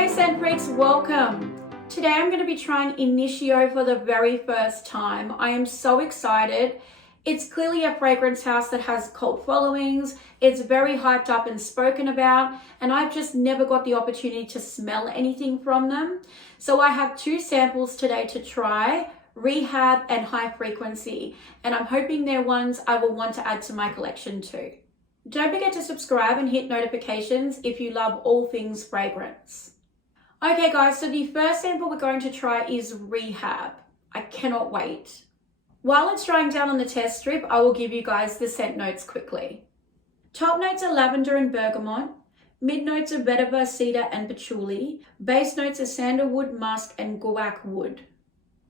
Hey scent freaks, welcome. Today I'm going to be trying Initio for the very first time. I am so excited. It's clearly a fragrance house that has cult followings. It's very hyped up and spoken about, and I've just never got the opportunity to smell anything from them. So I have two samples today to try, Rehab and High Frequency, and I'm hoping they're ones I will want to add to my collection too. Don't forget to subscribe and hit notifications if you love all things fragrance. Okay guys, so the first sample we're going to try is Rehab. I cannot wait. While it's drying down on the test strip, I will give you guys the scent notes quickly. Top notes are lavender and bergamot. Mid notes are vetiver, cedar and patchouli. Base notes are sandalwood, musk and guaiac wood.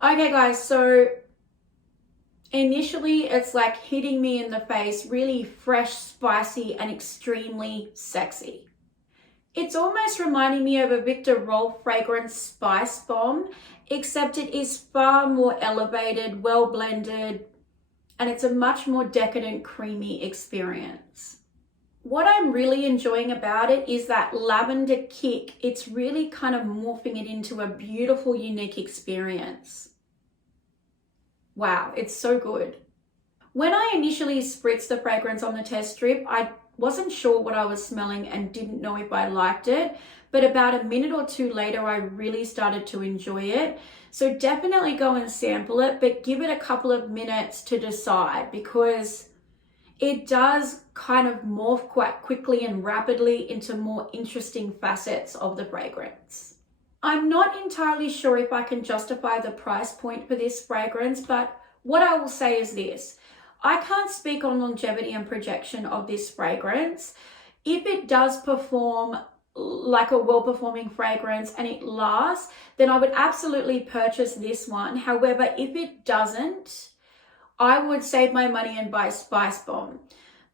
Okay guys, so initially it's like hitting me in the face, really fresh, spicy and extremely sexy. It's almost reminding me of a Victor Rolf fragrance spice bomb, except it is far more elevated, well blended, and it's a much more decadent, creamy experience. What I'm really enjoying about it is that lavender kick. It's really kind of morphing it into a beautiful, unique experience. Wow, it's so good. When I initially spritzed the fragrance on the test strip, I wasn't sure what I was smelling and didn't know if I liked it, but about a minute or two later, I really started to enjoy it. So definitely go and sample it, but give it a couple of minutes to decide, because it does kind of morph quite quickly and rapidly into more interesting facets of the fragrance. I'm not entirely sure if I can justify the price point for this fragrance, but what I will say is this. I can't speak on longevity and projection of this fragrance. If it does perform like a well-performing fragrance and it lasts, then I would absolutely purchase this one. However, if it doesn't, I would save my money and buy Spice Bomb.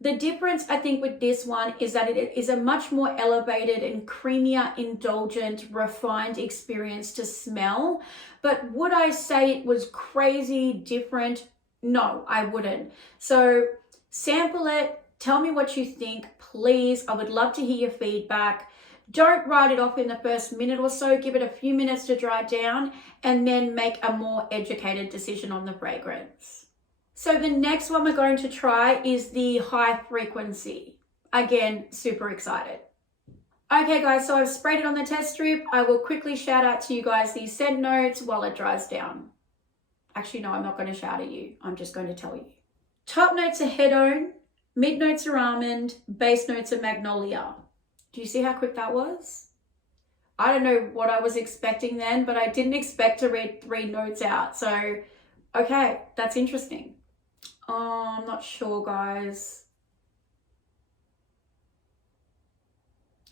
The difference, I think, with this one is that it is a much more elevated and creamier, indulgent, refined experience to smell. But would I say it was crazy different? No, I wouldn't. So sample it. Tell me what you think, please. I would love to hear your feedback. Don't write it off in the first minute or so. Give it a few minutes to dry down and then make a more educated decision on the fragrance. So the next one we're going to try is the High Frequency. Again, super excited. Okay guys, so I've sprayed it on the test strip. I will quickly shout out to you guys these scent notes while it dries down. Actually, no, I'm not going to shout at you. I'm just going to tell you. Top notes are head-on, mid notes are almond, base notes are magnolia. Do you see how quick that was? I don't know what I was expecting then, but I didn't expect to read 3 notes out. So, okay, that's interesting. I'm not sure, guys.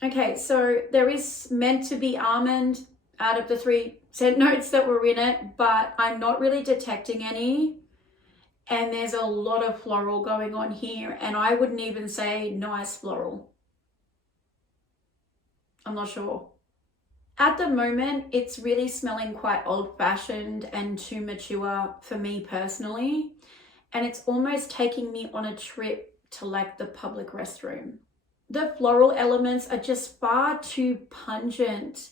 Okay, so there is meant to be almond out of the 3 scent notes that were in it, but I'm not really detecting any. And there's a lot of floral going on here, and I wouldn't even say nice floral. I'm not sure. At the moment, it's really smelling quite old-fashioned and too mature for me personally. And it's almost taking me on a trip to like the public restroom. The floral elements are just far too pungent.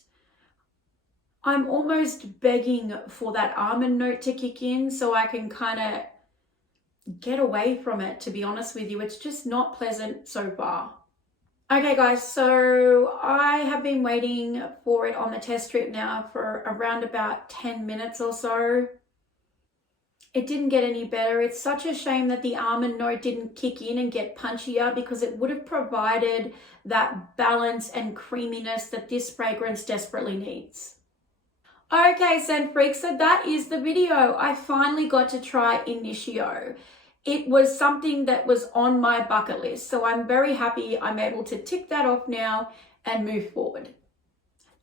I'm almost begging for that almond note to kick in so I can kind of get away from it, to be honest with you. It's just not pleasant so far. Okay guys, so I have been waiting for it on the test strip now for around about 10 minutes or so. It didn't get any better. It's such a shame that the almond note didn't kick in and get punchier, because it would have provided that balance and creaminess that this fragrance desperately needs. Okay, scent freaks, so that is the video. I finally got to try Initio. It was something that was on my bucket list, so I'm very happy I'm able to tick that off now and move forward.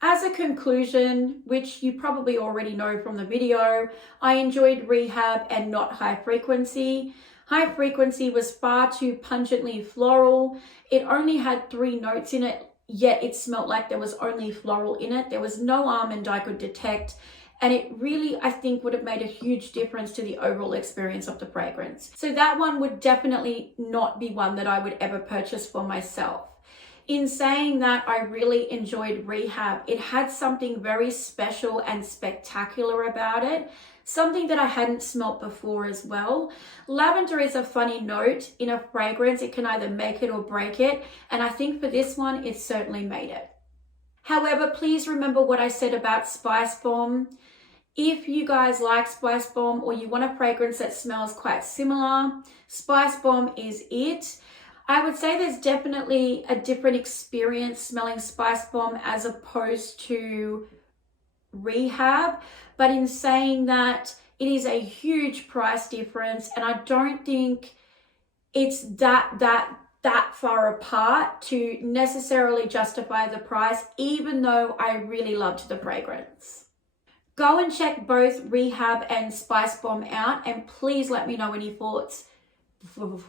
As a conclusion, which you probably already know from the video, I enjoyed Rehab and not High Frequency. High Frequency was far too pungently floral. It only had 3 notes in it, yet it smelled like there was only floral in it. There was no almond I could detect, and it really, I think, would have made a huge difference to the overall experience of the fragrance. So that one would definitely not be one that I would ever purchase for myself. In saying that, I really enjoyed Rehab. It had something very special and spectacular about it, something that I hadn't smelt before as well. Lavender is a funny note in a fragrance. It can either make it or break it, and I think for this one, it certainly made it. However, please remember what I said about Spice Bomb. If you guys like Spice Bomb or you want a fragrance that smells quite similar, Spice Bomb is it. I would say there's definitely a different experience smelling Spice Bomb as opposed to Rehab, but in saying that, it is a huge price difference, and I don't think it's that far apart to necessarily justify the price, even though I really loved the fragrance. Go and check both Rehab and Spice Bomb out, and please let me know any thoughts. Oh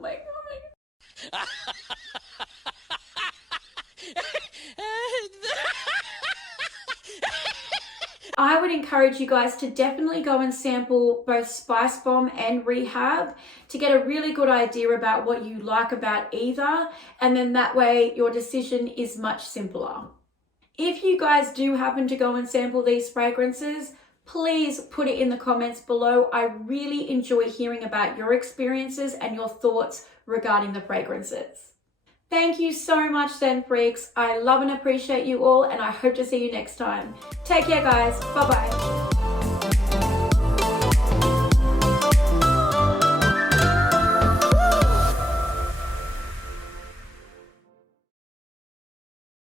my god. I would encourage you guys to definitely go and sample both Spice Bomb and Rehab to get a really good idea about what you like about either, and then that way your decision is much simpler. If you guys do happen to go and sample these fragrances, please put it in the comments below. I really enjoy hearing about your experiences and your thoughts regarding the fragrances. Thank you so much, Scent Freaks. I love and appreciate you all, and I hope to see you next time. Take care, guys. Bye-bye.